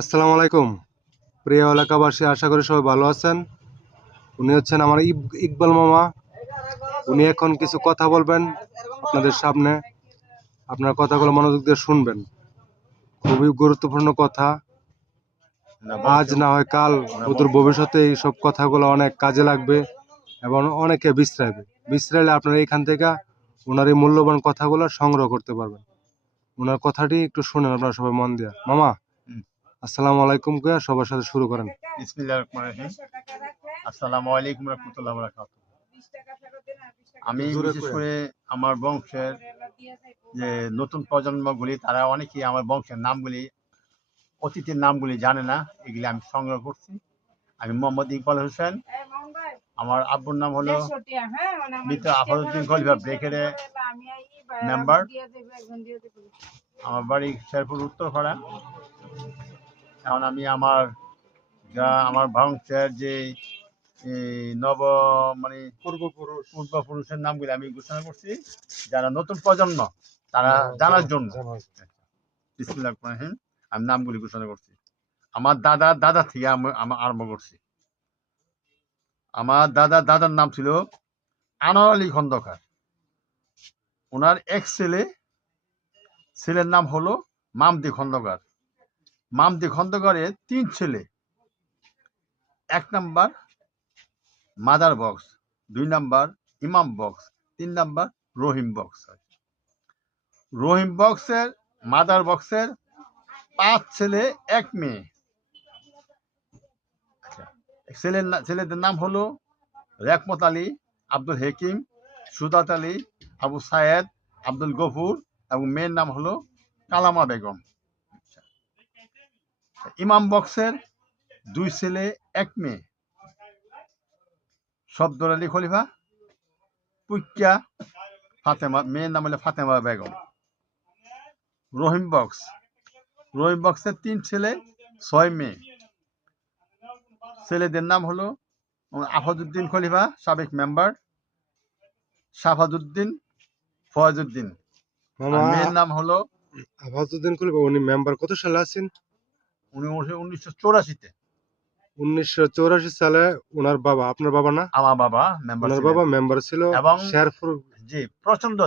আসসালামু আলাইকুম প্রিয় এলাকাবাসী, আশা করি সবাই ভালো আছেন। উনি হচ্ছেন আমার ইকবাল মামা। উনি এখন কিছু কথা বলবেন আপনাদের সামনে। আপনার কথাগুলো মনোযোগ দিয়ে শুনবেন, খুবই গুরুত্বপূর্ণ কথা। আজ না হয় কাল, অদূর ভবিষ্যতে এই সব কথাগুলো অনেক কাজে লাগবে এবং অনেকে বিশ্রাইলে আপনারা এখান থেকে ওনার এই মূল্যবান কথাগুলো সংগ্রহ করতে পারবেন। ওনার কথাটি একটু শুনেন আপনারা সবাই মন দিয়ে। মামা, আসসালামু আলাইকুম কে সবার সাথে শুরু করেন। বিসমিল্লাহির রহমানির রহিম। আসসালামু আলাইকুম রাহমাতুল্লাহি ওয়া বারাকাতুহু। আমি বিশেষ করে আমার বংশের যে নতুন প্রজন্মগুলি তারা অনেকেই আমার বংশের নামগুলি, অতীতের নামগুলি জানে না, এগুলি আমি সংগ্রহ করছি। আমি মোহাম্মদ ইকবাল হোসেন। আমার আব্বুর নাম হলো মৃত আফরুদ্দিন খলিফা ব্রেকেটে মেম্বার। আমার বাড়ি শেরপুর উত্তরপাড়া। এখন আমি আমার বংশের যে নব মানে পূর্বপুরুষের নামগুলি আমি ঘোষণা করছি, যারা নতুন প্রজন্ম তারা জানার জন্য। বিসমিল্লাহির রহমানির রহিম। আমি নামগুলি ঘোষণা করছি। আমার দাদা থেকে আমি আরম্ভ করছি। আমার দাদার নাম ছিল আনোয়ার আলী খন্দকার। ওনার এক ছেলের নাম হলো মামদি খন্দকার। মামদি খন্দকারের 3 ছেলে। 1 নাম্বার মাদার বক্স, 2 নাম্বার ইমাম বক্স, 3 নাম্বার রহিম বক্স। রহিম বক্সের মাদার বক্সের 5 ছেলে 1 মেয়ে। ছেলেদের নাম হলো রেকমত আলী, আব্দুল হাকিম, সুদাত আলী, আবু সায়েদ, আব্দুল গফুর এবং মেয়ের নাম হলো কালামা বেগম। ইমাম বক্সের 2 ছেলে 1 মেয়ে, শব্দর আলী খলিফা, পুইক্কা ফাতেমা, মেয়ের নাম হলো ফাতেমা বেগম। রহিম বক্সের 3 ছেলে 6 মেয়ে। ছেলেদের নাম হলো আফাদুদ্দিন খলিফা, সাবেক মেম্বার, শাহাদুদ্দিন, ফয়জুদ্দিন। মেয়ের নাম হলো আফাদুদ্দিন খলিফা। উনি মেম্বার কত সালে আছেন? উনি 1984-তে। 1984 সালে ওনার বাবা, আপনার বাবা না? আমার বাবা মেম্বার ওনার ছিলেন বাবা মেম্বার ছিল এবং শেরপুর। জি, প্রচন্ড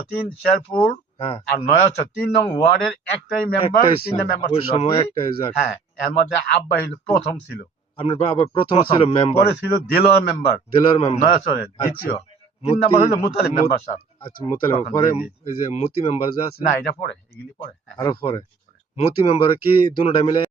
শেরপুর হ্যাঁ, আর নয়াচর 3 নং ওয়ার্ডের একটাই মেম্বার, একটাই 3টা ছিল মেম্বার ওই ছিল আর সময়, কি। একটাই যাক। হ্যাঁ, এর মধ্যে আব্বা হলো প্রথম ছিল। আপনার বাবা প্রথম ছিল মেম্বার, পরে ছিল দেলোয়ার মেম্বার, দেলোয়ার মেম্বার নয়াচরের দ্বিতীয়। 3 মুতি, নাম্বার হলো মুতালিব মেম্বার সাহেব। আচ্ছা মুতালিব। তখন পরে জি। এই যে মুতি মেম্বার যে আছে না, এটা পরে, এগুলি পরে। আরো পরে মুতি মেম্বার কি দুটোটা মিলে